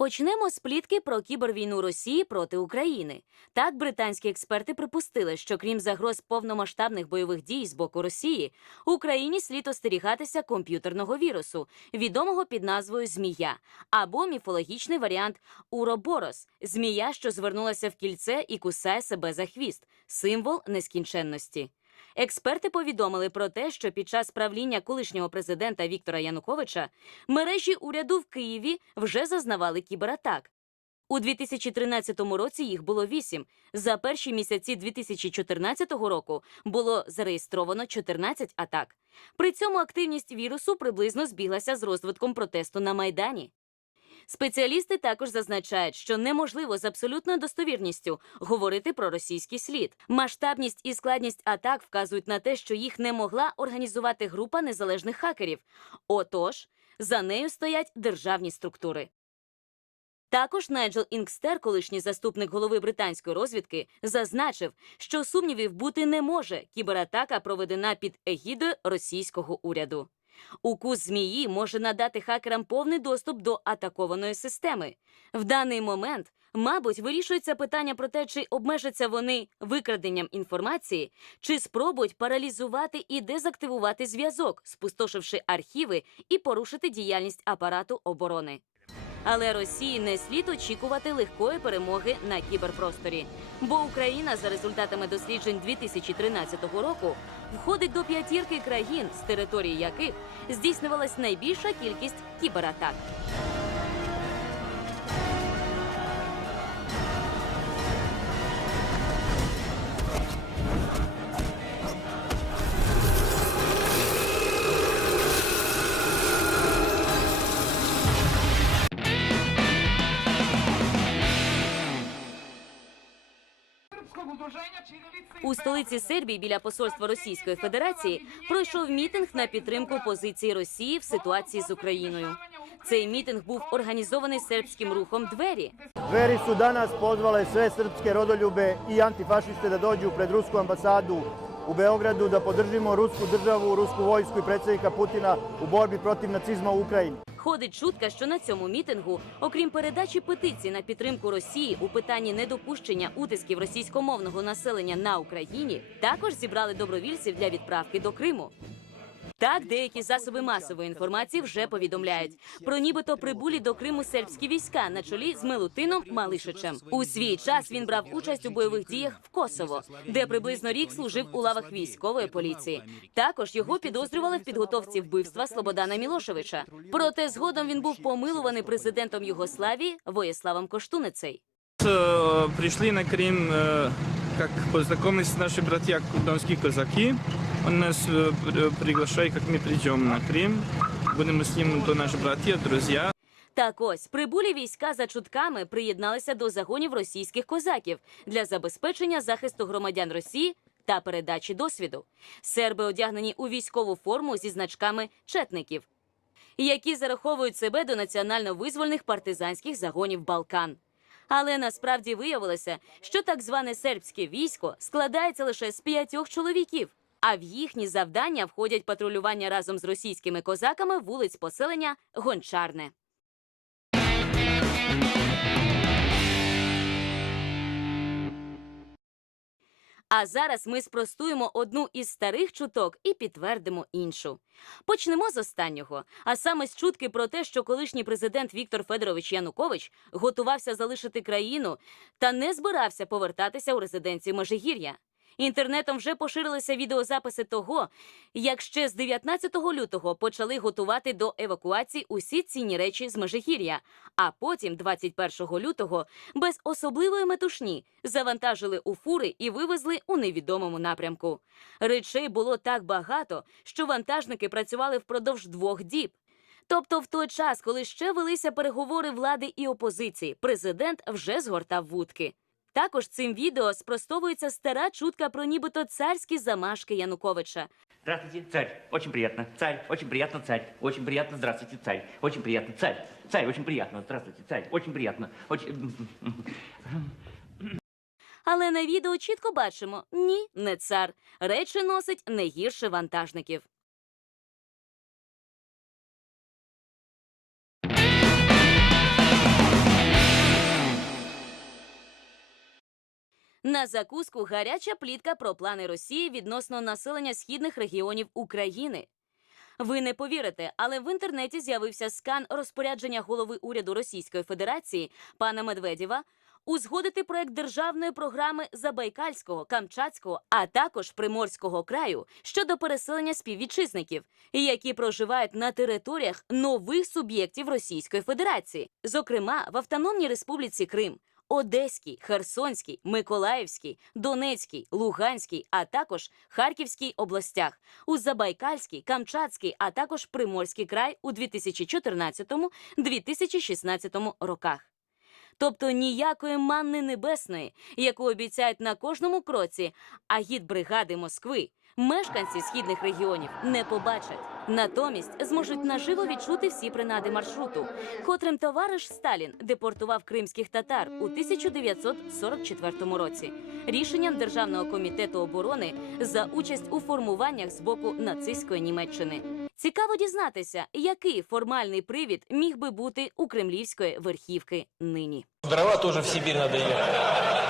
Почнемо з плітки про кібервійну Росії проти України. Так, британські експерти припустили, що крім загроз повномасштабних бойових дій з боку Росії, Україні слід остерігатися комп'ютерного вірусу, відомого під назвою Змія, або міфологічний варіант Уроборос змія, що звернулася в кільце і кусає себе за хвіст, символ нескінченності. Експерти повідомили про те, що під час правління колишнього президента Віктора Януковича мережі уряду в Києві вже зазнавали кібератак. У 2013 році їх було вісім. За перші місяці 2014 року було зареєстровано 14 атак. При цьому активність вірусу приблизно збіглася з розвитком протесту на Майдані. Спеціалісти також зазначають, що неможливо з абсолютною достовірністю говорити про російський слід. Масштабність і складність атак вказують на те, що їх не могла організувати група незалежних хакерів. Отож, за нею стоять державні структури. Також Найджел Інгстер, колишній заступник голови британської розвідки, зазначив, що сумнівів бути не може. Кібератака проведена під егідою російського уряду. Укус змії може надати хакерам повний доступ до атакованої системи. В даний момент, мабуть, вирішується питання про те, чи обмежаться вони викраденням інформації, чи спробують паралізувати і дезактивувати зв'язок, спустошивши архіви і порушити діяльність апарату оборони. Але Росії не слід очікувати легкої перемоги на кіберпросторі, бо Україна за результатами досліджень 2013 року входить до п'ятірки країн, з території яких здійснювалась найбільша кількість кібератак. У столиці Сербії біля посольства Російської Федерації пройшов мітинг на підтримку позиції Росії в ситуації з Україною. Цей мітинг був організований сербським рухом двері. Dveri su danas pozvale sve srpske rodoljube i antifašiste da dođu pred Rusku ambasadu u Beogradu da podržimo Rusku državu, Rusku vojsku i predsjednika Putina u borbi protiv nacizma u Ukrajini. Ходить чутка, що на цьому мітингу, окрім передачі петиції на підтримку Росії у питанні недопущення утисків російськомовного населення на Україні, також зібрали добровільців для відправки до Криму. Так, деякі засоби масової інформації вже повідомляють про нібито прибулі до Криму сербські війська на чолі з Милутином Малишичем. У свій час він брав участь у бойових діях в Косово, де приблизно рік служив у лавах військової поліції. Також його підозрювали в підготовці вбивства Слободана Мілошевича. Проте згодом він був помилуваний президентом Югославії Воєславом Коштуницей. Э, Пришли на Крым, э, как познакомились наши братья донские казаки. Он нас э, при- приглашает, как мы придем на Крым. Будем с ним, то наши братья, друзья. Так ось прибулі війська за чутками приєдналися до загонів російських козаків для забезпечення захисту громадян Росії та передачі досвіду. Серби одягнені у військову форму зі значками четників, які зараховують себе до національно-визвольних партизанських загонів Балкан. Але насправді виявилося, що так зване сербське військо складається лише з п'ятьох чоловіків. А в їхні завдання входять патрулювання разом з російськими козаками вулиць поселення Гончарне. А зараз ми спростуємо одну із старих чуток і підтвердимо іншу. Почнемо з останнього, а саме з чутки про те, що колишній президент Віктор Федорович Янукович готувався залишити країну та не збирався повертатися у резиденцію Межигір'я. Інтернетом вже поширилися відеозаписи того, як ще з 19 лютого почали готувати до евакуації усі цінні речі з Межигір'я, а потім, 21 лютого, без особливої метушні завантажили у фури і вивезли у невідомому напрямку. Речей було так багато, що вантажники працювали впродовж двох діб. Тобто, в той час, коли ще велися переговори влади і опозиції, президент вже згортав вудки. Також цим відео спростовується стара чутка про нібито царські замашки Януковича. Здравствуйте, царь. Очень приятно. Царь, очень приятно, царь. Очень приятно. Здравствуйте, царь. Очень приятно, царь. Царь, очень приятно. Здравствуйте, царь. Очень приятно. Очень... Але на відео чітко бачимо: ні, не цар. Речі носить не гірше вантажників. На закуску гаряча плітка про плани Росії відносно населення східних регіонів України. Ви не повірите, але в інтернеті з'явився скан розпорядження голови уряду Російської Федерації пана Медведєва узгодити проект державної програми Забайкальського, Камчатського, а також Приморського краю щодо переселення співвітчизників, які проживають на територіях нових суб'єктів Російської Федерації, зокрема в Автономній Республіці Крим. Одеській, Херсонській, Миколаївській, Донецькій, Луганській, а також Харківській областях, у Забайкальській, Камчатській, а також Приморський край у 2014-2016 роках. Тобто ніякої манни небесної, яку обіцяють на кожному кроці, агітбригади Москви, мешканці східних регіонів не побачать. Натомість зможуть наживо відчути всі принади маршруту, котрим товариш Сталін депортував кримських татар у 1944 році рішенням Державного комітету оборони за участь у формуваннях з боку нацистської Німеччини. Цікаво дізнатися, який формальний привід міг би бути у кремлівської верхівки нині. Дрова тоже в Сибирь надо ехать.